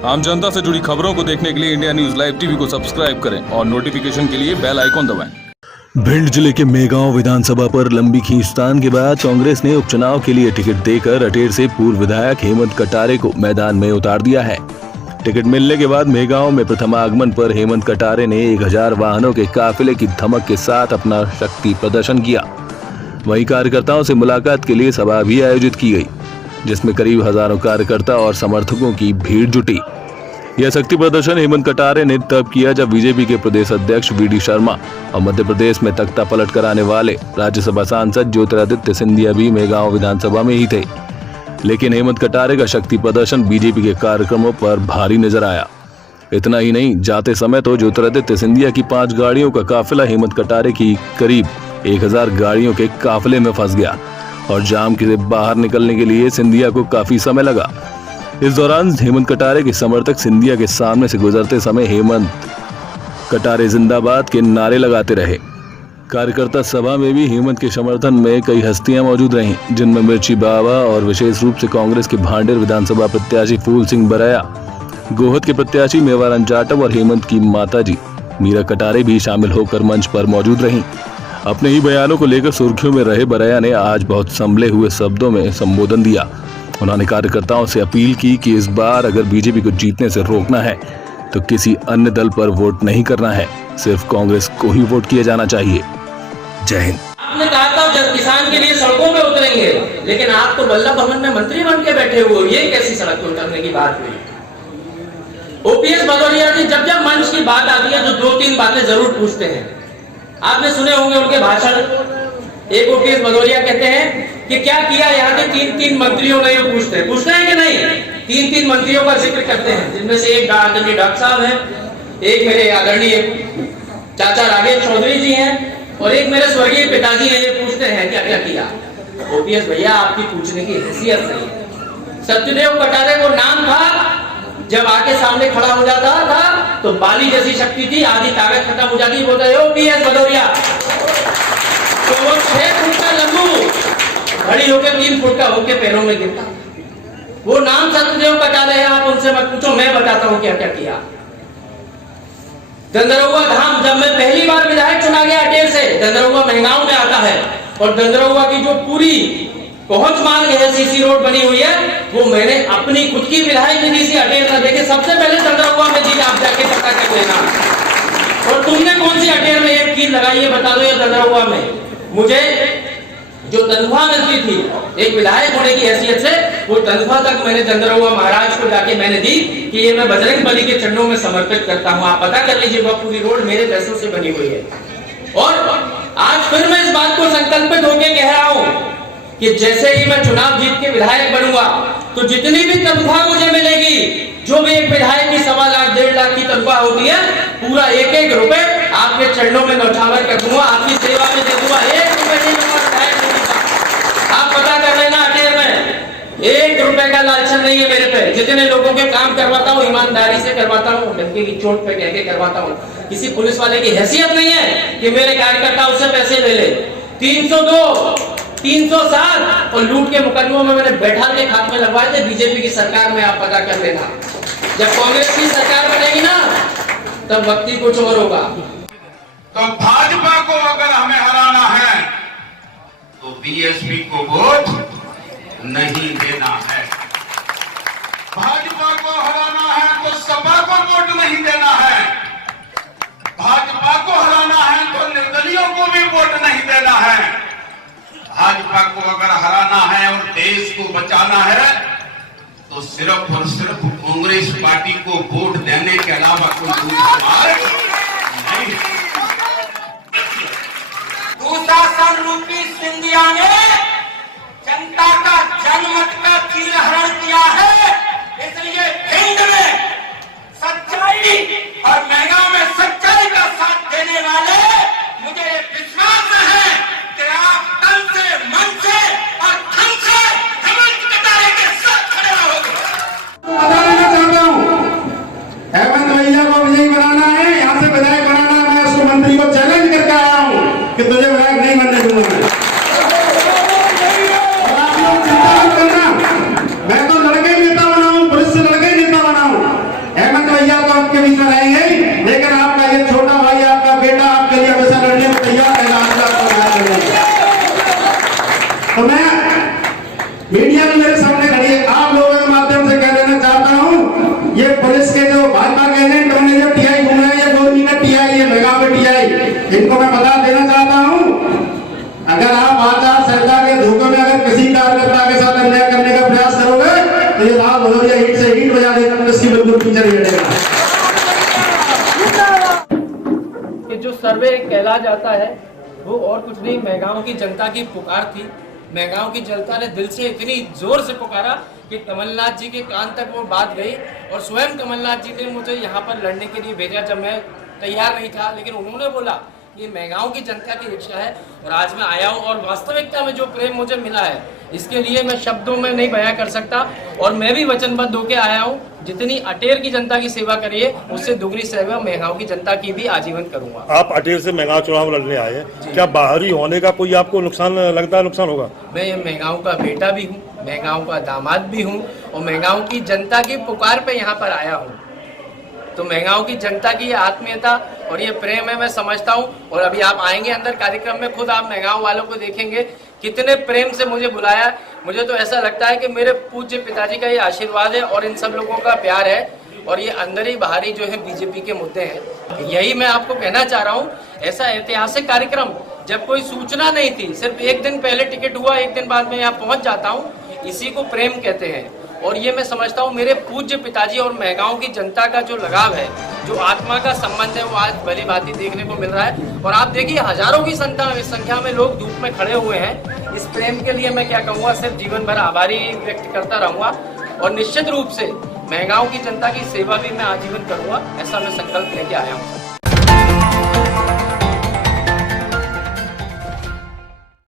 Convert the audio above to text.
आम जनता से जुड़ी खबरों को देखने के लिए इंडिया न्यूज लाइव टीवी को सब्सक्राइब करें और नोटिफिकेशन के लिए बेल आइकॉन दबाएं। भिंड जिले के मेगांव विधानसभा पर लंबी खींचतान के बाद कांग्रेस ने उपचुनाव के लिए टिकट देकर अटेर से पूर्व विधायक हेमंत कटारे को मैदान में उतार दिया है। टिकट मिलने के बाद मेगांव में प्रथम आगमन पर हेमंत कटारे ने 1000 वाहनों के काफिले की धमक के साथ अपना शक्ति प्रदर्शन किया। वहीं कार्यकर्ताओं से मुलाकात के लिए सभा भी आयोजित की गई, जिसमें करीब हजारों कार्यकर्ता और समर्थकों की भीड़ जुटी। यह शक्ति प्रदर्शन हेमंत कटारे ने तब किया जब बीजेपी के प्रदेश अध्यक्ष वी.डी. शर्मा और मध्य प्रदेश में तख्ता पलट कराने वाले राज्यसभा सांसद ज्योतिरादित्य सिंधिया भी मेगांव विधानसभा में ही थे। लेकिन हेमंत कटारे का शक्ति प्रदर्शन बीजेपी के कार्यक्रमों पर भारी नजर आया। इतना ही नहीं, जाते समय तो ज्योतिरादित्य सिंधिया की 5 गाड़ियों का काफिला हेमंत कटारे की करीब 1000 गाड़ियों के काफिले में फंस गया और जाम से बाहर निकलने के लिए सिंधिया को काफी समय लगा। इस दौरान हेमंत कटारे के समर्थक सिंधिया के सामने से गुजरते समय हेमंत कटारे जिंदाबाद के नारे लगाते रहे। कार्यकर्ता सभा में भी हेमंत के समर्थन में कई हस्तियां मौजूद रहीं, जिनमें मिर्ची बाबा और विशेष रूप से कांग्रेस के भांडेर विधानसभा प्रत्याशी फूल सिंह बरैया, गोहद के प्रत्याशी मेवाराम जाटव और हेमंत की माताजी मीरा कटारे भी शामिल होकर मंच पर मौजूद रहीं। अपने ही बयानों को लेकर सुर्खियों में रहे बरैया ने आज बहुत संभले हुए शब्दों में संबोधन दिया। उन्होंने कार्यकर्ताओं से अपील की कि इस बार अगर बीजेपी को जीतने से रोकना है तो किसी अन्य दल पर वोट नहीं करना है, सिर्फ कांग्रेस को ही वोट किया जाना चाहिए। जय हिंद। आपने कहा था जब किसान के लिए सड़कों पे उतरेंगे, लेकिन आप तो बल्लभ भवन में मंत्री बन के बैठे हुए हो। ये कैसी सड़क पे उतरने की बात हुई? ओपीएस भदौरिया जी जब जब मंच की बात आती है तो 2-3 बातें जरूर पूछते हैं। आपने सुने होंगे उनके भाषण। एक ओपीएस भदौरिया कहते हैं कि क्या किया यहाँ के 3 मंत्रियों ने, ये पूछते हैं कि नहीं? 3 मंत्रियों का जिक्र करते हैं, जिनमें से एक आदरणीय डॉक्टर साहब है, एक मेरे आदरणीय चाचा राघेश चौधरी जी हैं और एक मेरे स्वर्गीय पिताजी हैं। ये पूछते हैं क्या क्या किया। ओपीएस भैया, आपकी पूछने की हैसियत नहीं है। सत्यदेव कटारे को नाम था, जब आके सामने खड़ा हो जाता था तो बाली जैसी शक्ति थी, आधी ताकत खत्म हो जाती। बोलते ओपीएस भदौरिया तो वो 6 फुट का लंबू खड़ी होकर 3 फुट का होके पैरों में गिरता। वो नाम सत्यदेव कटारे है। आप उनसे मत पूछो, मैं बताता हूँ क्या क्या किया। दंदरौआ धाम, जब मैं पहली बार विधायक चुना गया अटेर से, दंदरौआ मेगांव में आता है और दंदरौआ की जो पूरी पहुंच मार्ग है, सीसी रोड बनी हुई है, वो मैंने अपनी खुद की विधायक निधि से अटेर ना देखे सबसे पहले दंदरौआ में दी। आप जाके पता कर लेना। और तुमने कौन सी अटेर में एक कील लगाई है बता दो। या दंदरौआ में मुझे जो तनख्वाह मिलती थी एक विधायक होने की हैसियत से, वो तनख्वाह तक मैंने दंदरौआ महाराज को जाके मैंने दी कि ये मैं बजरंग बली के चरणों में समर्पित करता हूं। आप पता कर लीजिए, वह पूरी रोड मेरे पैसों से बनी हुई है। और आज फिर मैं इस बात को संकल्पित होकर कह रहा हूं कि जैसे ही मैं चुनाव जीत के विधायक बनूंगा तो जितनी भी तनख्वाह मुझे मिलेगी, जो भी एक विधायक की 1.25 लाख 1.5 लाख की तनख्वाह होती है, पूरा 1-1 रुपए आपके चरणों में नौछावर कर दूंगा, आपकी सेवा में दे दूंगा। 1 रुपए नहीं दूंगा विधायक निधि का। आप पता कर लेना, अटेर में 1 रुपए का लालचन नहीं है मेरे पे। जितने लोगों के काम करवाता हूँ ईमानदारी से करवाता हूँ, डंके की चोट पे कह के करवाता हूँ। किसी पुलिस वाले की हैसियत नहीं है कि मेरे कार्यकर्ता उससे पैसे ले ले। 302, 307 और लूट के मुकदमों में मैंने बैठा के खात्मे लगवाए थे बीजेपी की सरकार में। आप पता कर लेना, जब कांग्रेस की सरकार बनेगी ना तब वक्ती कुछ और होगा। तो भाजपा को अगर हमें हराना है तो बीएसपी को वोट नहीं देना है। भाजपा को हराना है तो सपा को वोट नहीं देना है। भाजपा को हराना है तो निर्दलियों को भी वोट नहीं देना है। भाजपा को अगर हराना है और देश को बचाना है तो सिर्फ और सिर्फ कांग्रेस पार्टी को वोट देने के अलावा कोई दूसरा मार्ग नहीं। दुशासन रूपी सिंधिया ने जनता का जनमत का चीरहरण किया है। इसलिए भिंड में सच्चाई और मेगांव में सच्चाई का साथ देने वाले मुझे विश्वास है कि आप तन से, मन से और धन से हेमंत कटारे के साथ खड़े रहोगे। बताना चाहता हूँ, हेमंत भैया को विजयी बनाना है, यहाँ से विधायक बनाना है। मैं उसको मंत्री को चैलेंज करके आया हूँ कि तुझे विधायक नहीं बनने दूंगा मैं। हेमंत भैया तो आपके बीच में रहेंगे ही, लेकिन आपका ये छोटा भाई, आपका बेटा आपके लिए हमेशा लड़ने को तैयार है। तो मैं मीडिया भी मेरे सामने खड़ी है, आप लोगों के माध्यम से कह देना चाहता हूं, ये पुलिस के जो भाजपा के एजेंट होने जो टीआई घूम रहे हैं, ये गोरनी का टीआई, ये मेगांव में टीआई, इनको मैं बता देना चाहता हूं, अगर आप आचार संहिता के धोखे में अगर किसी कार्यकर्ता के साथ अन्याय करने का प्रयास करोगे तो ये रात भदौरिया ईंट से ईंट बजा देगा, पुलिस की बिल्कुल पीछे नहीं हटेगा। कि जो सर्वे कहला जाता है वो और कुछ नहीं, मेहगांव की जनता की पुकार थी। मेहगांव की जनता ने दिल से इतनी जोर से पुकारा कि कमलनाथ जी के कान तक वो बात गई और स्वयं कमलनाथ जी ने मुझे यहाँ पर लड़ने के लिए भेजा जब मैं तैयार नहीं था, लेकिन उन्होंने बोला ये मेहगांव की जनता की इच्छा है और आज मैं आया हूँ और वास्तविकता में जो प्रेम मुझे मिला है इसके लिए मैं शब्दों में नहीं बयां कर सकता। और मैं भी वचनबद्ध होकर आया हूँ, जितनी अटेर की जनता की सेवा करिए उससे दुगनी सेवा मेहगांव की जनता की भी आजीवन करूंगा। आप अटेर से मेहगांव चुनाव लड़ने आए हैं, क्या बाहरी होने का कोई आपको नुकसान लगता है? नुकसान होगा? मैं ये मेहगांव का बेटा भी हूँ, मेहगांव का दामाद भी हूँ और मेहगांव की जनता की पुकार पे यहाँ पर आया हूँ। तो मेहगांव की जनता की ये आत्मीयता और ये प्रेम है, मैं समझता हूँ। और अभी आप आएंगे अंदर कार्यक्रम में, खुद आप मेहगांव वालों को देखेंगे कितने प्रेम से मुझे बुलाया। मुझे तो ऐसा लगता है कि मेरे पूज्य पिताजी का ये आशीर्वाद है और इन सब लोगों का प्यार है और ये अंदर ही बाहरी जो है बीजेपी के मुद्दे हैं। यही मैं आपको कहना चाह रहा हूँ, ऐसा ऐतिहासिक कार्यक्रम जब कोई सूचना नहीं थी, सिर्फ एक दिन पहले टिकट हुआ, एक दिन बाद में यहाँ पहुँच जाता हूँ, इसी को प्रेम कहते हैं। और ये मैं समझता हूँ मेरे पूज्य पिताजी और मेहगांव की जनता का जो लगाव है, जो आत्मा का संबंध है, वो आज भली भांति देखने को मिल रहा है। और आप देखिए हजारों की संख्या में लोग धूप में खड़े हुए हैं। इस प्रेम के लिए मैं क्या कहूँगा, सिर्फ जीवन भर आभारी व्यक्त करता रहूँगा और निश्चित रूप से मेहगांव की जनता की सेवा भी मैं आजीवन करूँगा, ऐसा मैं संकल्प लेके आया हूँ।